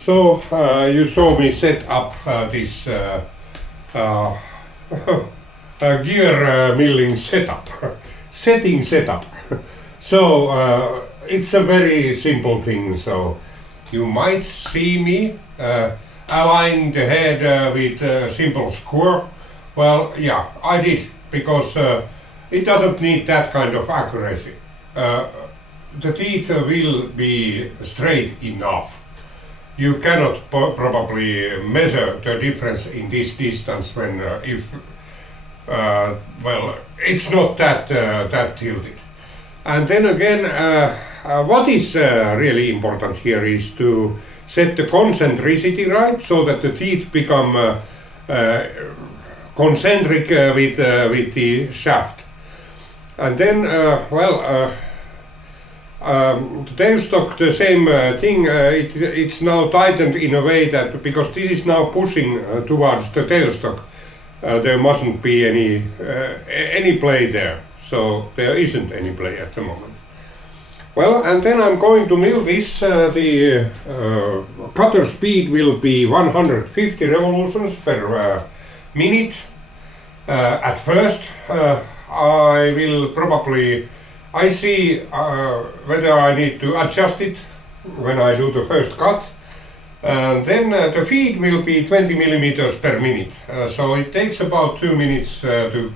So you saw me set up this gear milling setting setup. So it's a very simple thing. So you might see me aligning the head with a simple square. Well, yeah, I did because it doesn't need that kind of accuracy. The teeth will be straight enough. You cannot probably measure the difference in this distance when well, it's not that tilted. And then again, what is really important here is to set the concentricity right, so that the teeth become concentric with the shaft. And then, the tailstock, the same thing, it's now tightened in a way that, because this is now pushing towards the tailstock, there mustn't be any play there. So there isn't any play at the moment. Well, and then I'm going to mill this. The cutter speed will be 150 revolutions per minute. At first, I will probably, I see whether I need to adjust it when I do the first cut. And then the feed will be 20 millimeters per minute. So it takes about 2 minutes 1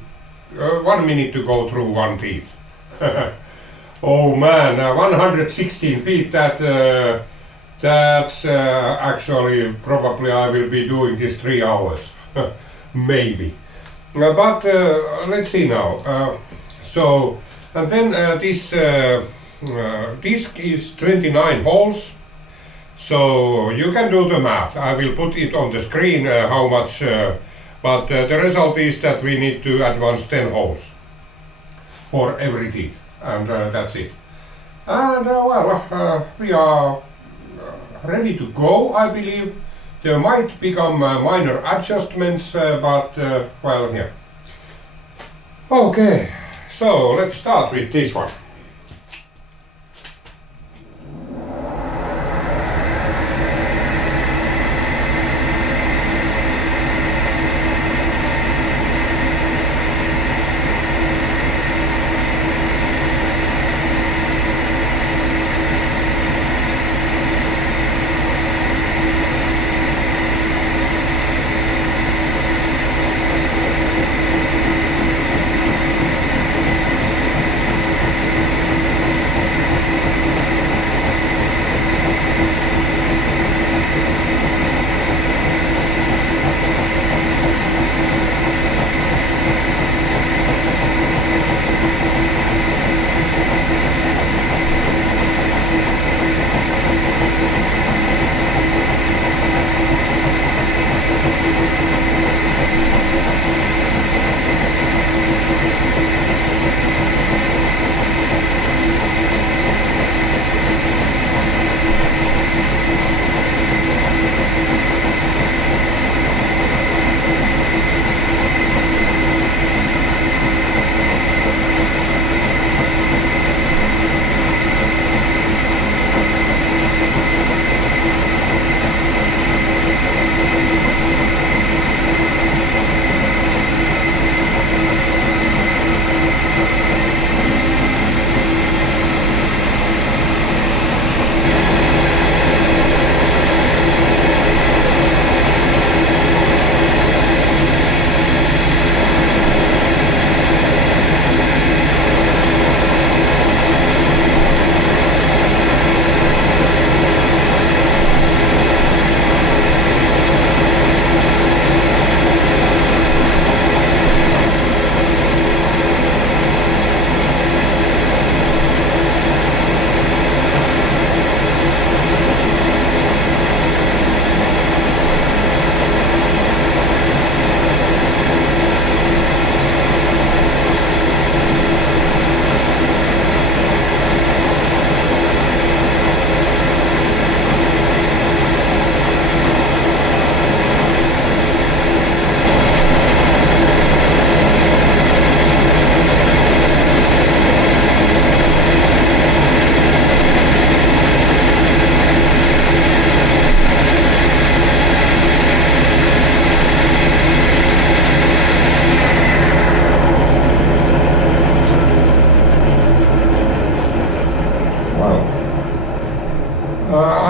minute to go through one teeth. Oh man, 116 feet, that's actually, probably I will be doing this 3 hours. Maybe. But let's see now. So, and then this disc is 29 holes. So you can do the math. I will put it on the screen how much, but the result is that we need to advance 10 holes for every teeth, and that's it. And we are ready to go, I believe. There might become minor adjustments, but well, yeah. Okay, so let's start with this one.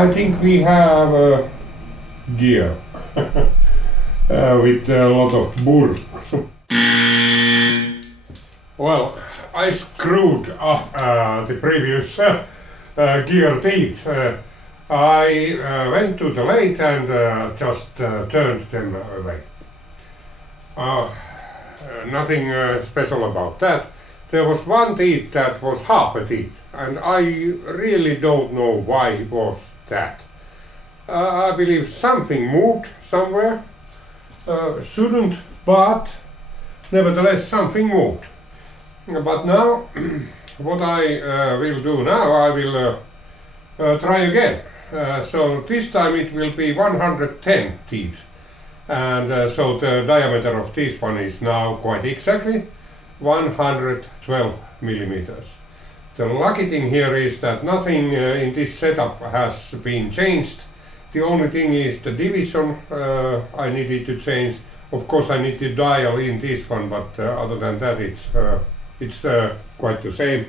I think we have a gear with a lot of burr. Well, I screwed up the previous gear teeth. I went to the lathe and just turned them away. Nothing special about that. There was one teeth that was half a teeth, and I really don't know why was that. I believe something moved somewhere. Shouldn't, but nevertheless something moved. But now, what I will do now, I will try again. So this time it will be 110 teeth. And so the diameter of this one is now quite exactly 112 millimeters. The lucky thing here is that nothing in this setup has been changed. The only thing is the division I needed to change. Of course I need to dial in this one, but other than that it's quite the same.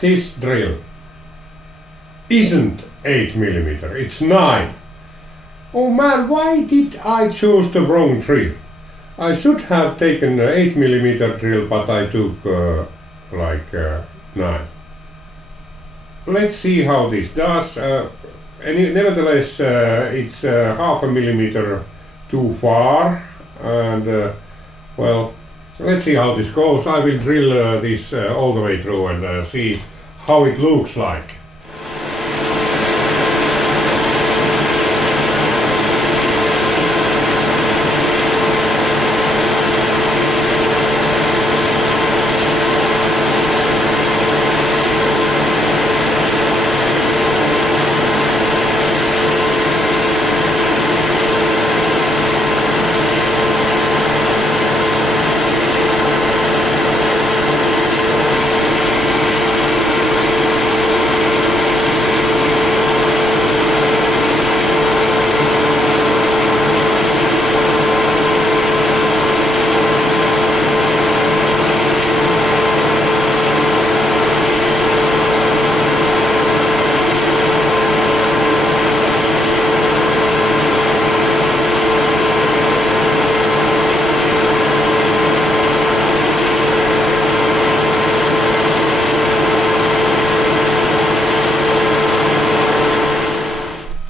This drill isn't 8 millimeter, it's 9. Oh man, why did I choose the wrong drill? I should have taken an 8 millimeter drill, but I took 9. Let's see how this does. Nevertheless, it's half a millimeter too far, and well, let's see how this goes. I will drill this all the way through and see how it looks like.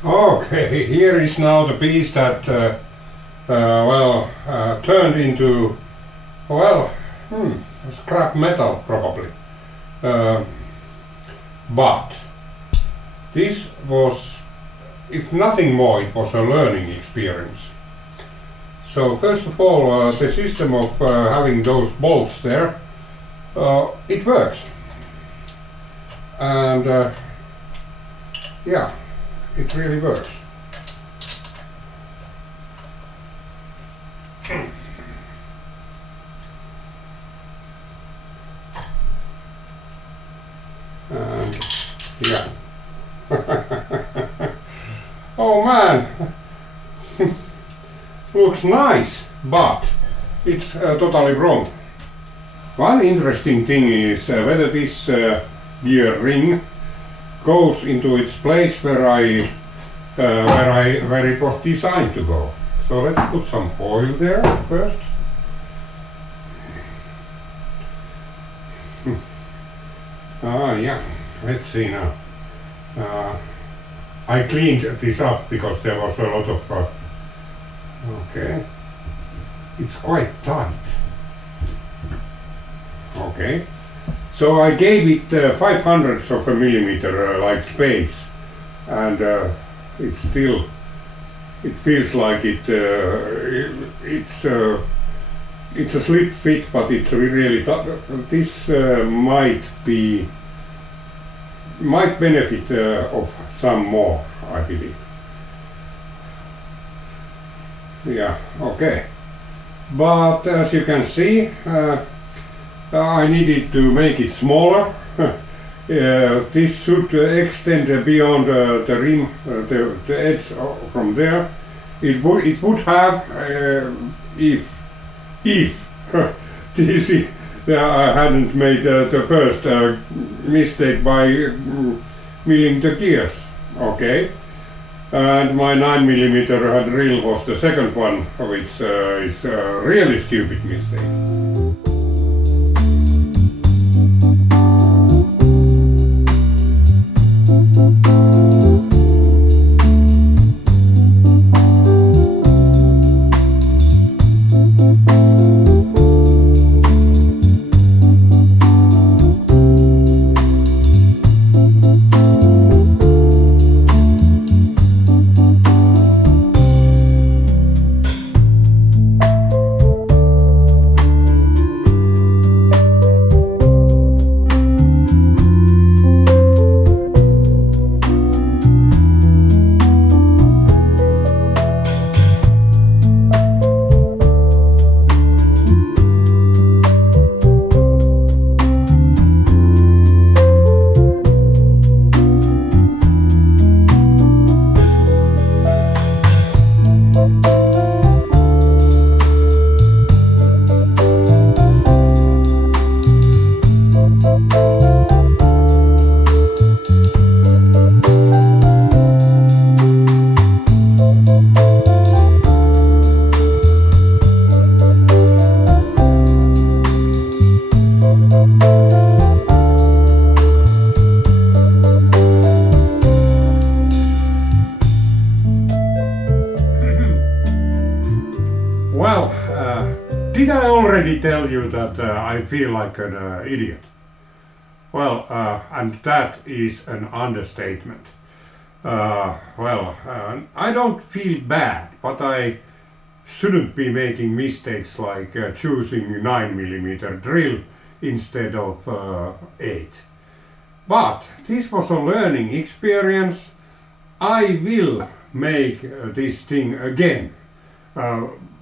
Okay, here is now the piece that turned into, scrap metal probably. But this was, if nothing more, it was a learning experience. So first of all, the system of having those bolts there, it works. And yeah, it really works. And yeah. Oh man, looks nice, but it's totally wrong. One interesting thing is whether this gear ring goes into its place where it was designed to go. So let's put some oil there first. Yeah, let's see now. I cleaned this up because there was a lot of okay, it's quite tight. Okay, so I gave it 500ths of a millimeter like space, and it feels like it's a slip fit, but it's really this might benefit of some more, I believe. Yeah, okay. But as you can see, I needed to make it smaller. This should extend beyond the rim, the edge from there. It would have, if this I hadn't made the first mistake by milling the gears, okay? And my 9mm drill was the second one, which is a really stupid mistake. Did I already tell you that I feel like an idiot? Well, and that is an understatement. I don't feel bad, but I shouldn't be making mistakes like choosing 9mm drill instead of 8. But this was a learning experience. I will make this thing again.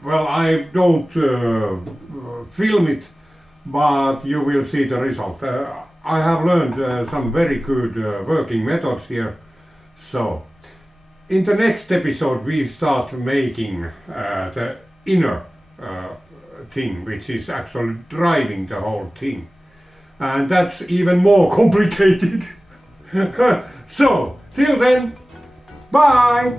I don't film it, but you will see the result. I have learned some very good working methods here. So, in the next episode we start making the inner thing, which is actually driving the whole thing. And that's even more complicated. So, till then, bye!